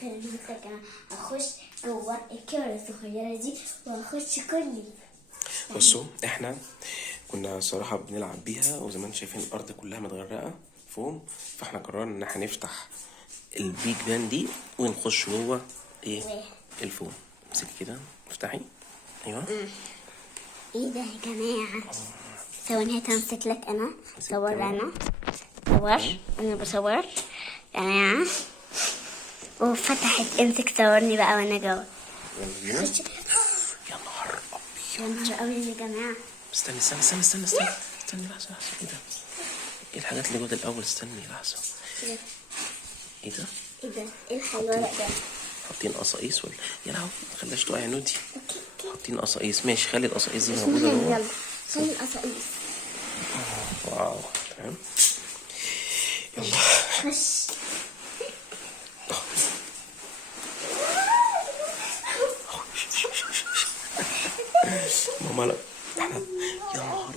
خلينا اخش جوه الكاميرا الصغيره دي واخش كل. بصوا احنا كنا صراحة بنلعب بيها، وزي ما انتم شايفين الارض كلها متغرقة فوم، فاحنا قررنا ان احنا نفتح البيج بان دي ونخش جوه ايه الفوم. امسكي كده افتحي. ايوه. ايه ده يا جماعه؟ ثواني هتمسك لك انا صور. انا صور، انا بصور يا جماعه وفتحت. امسك صورني بقى وانا جوه. يا نهار ابيض، يا نهار ابيض يا جماعه. استني لحظة. ايه ده؟ ايه الحاجات اللي جوه الاول؟ استني لحظة. ايه ده؟ ايه الحيوانات ده؟ حاطين قصاقيس ولا يا لهوي؟ ما تخليهاش تقع يا نودي. حاطين قصاقيس. ماشي، خلي القصاقيس دي موجودة جوه. يلا خلي القصاقيس. واو تمام. يلا خش. ماما لا يا نهار.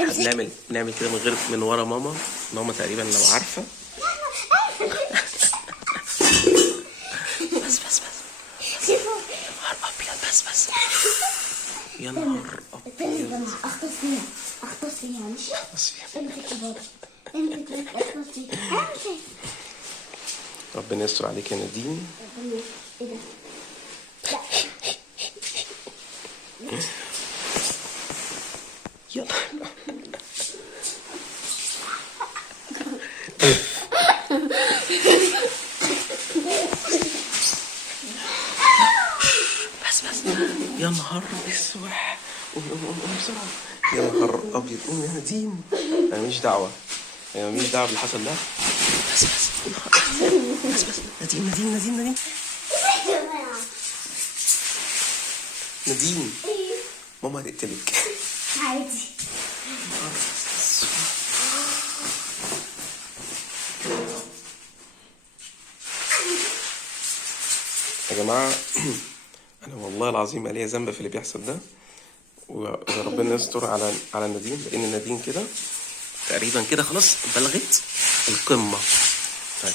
احنا بنعمل كده من غير من ورا ماما تقريبا لو عارفة. بس يا نهار ابيض. بس يا نهار ابيض. اختص فيها ماشي. امسك يا بابا، امسك اختص فيها. ربنا يستر عليك يا نادين. ايه ده؟ يلا بس يا نهار اسود. قوم بسرعة. يا نهار ابيض. قوم يا نادين. انا ماليش دعوة باللي حصل ده. بس نادين ماما هتقتلك. عادي. يا جماعة أنا والله العظيم ما ليا ذنب في اللي بيحصل ده، وربنا يستر على نادين، لأن نادين كده تقريبا كده خلاص بلغت القمة. طيب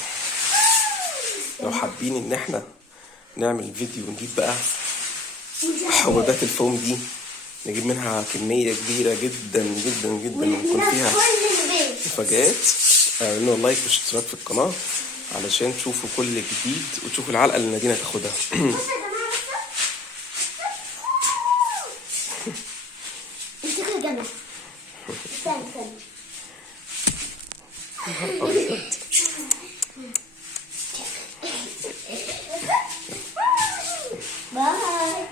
لو حابين إن احنا نعمل فيديو ونجيب بقى حبوبات الفوم دي، نجيب منها كمية كبيرة جدا ويكون فيها مفاجآت، اعملوا لايك واشتراك في القناة علشان تشوفوا كل جديد وتشوفوا العلقة اللي نادين هتاخدها. امسكوا يا جماعة. استنى. باي.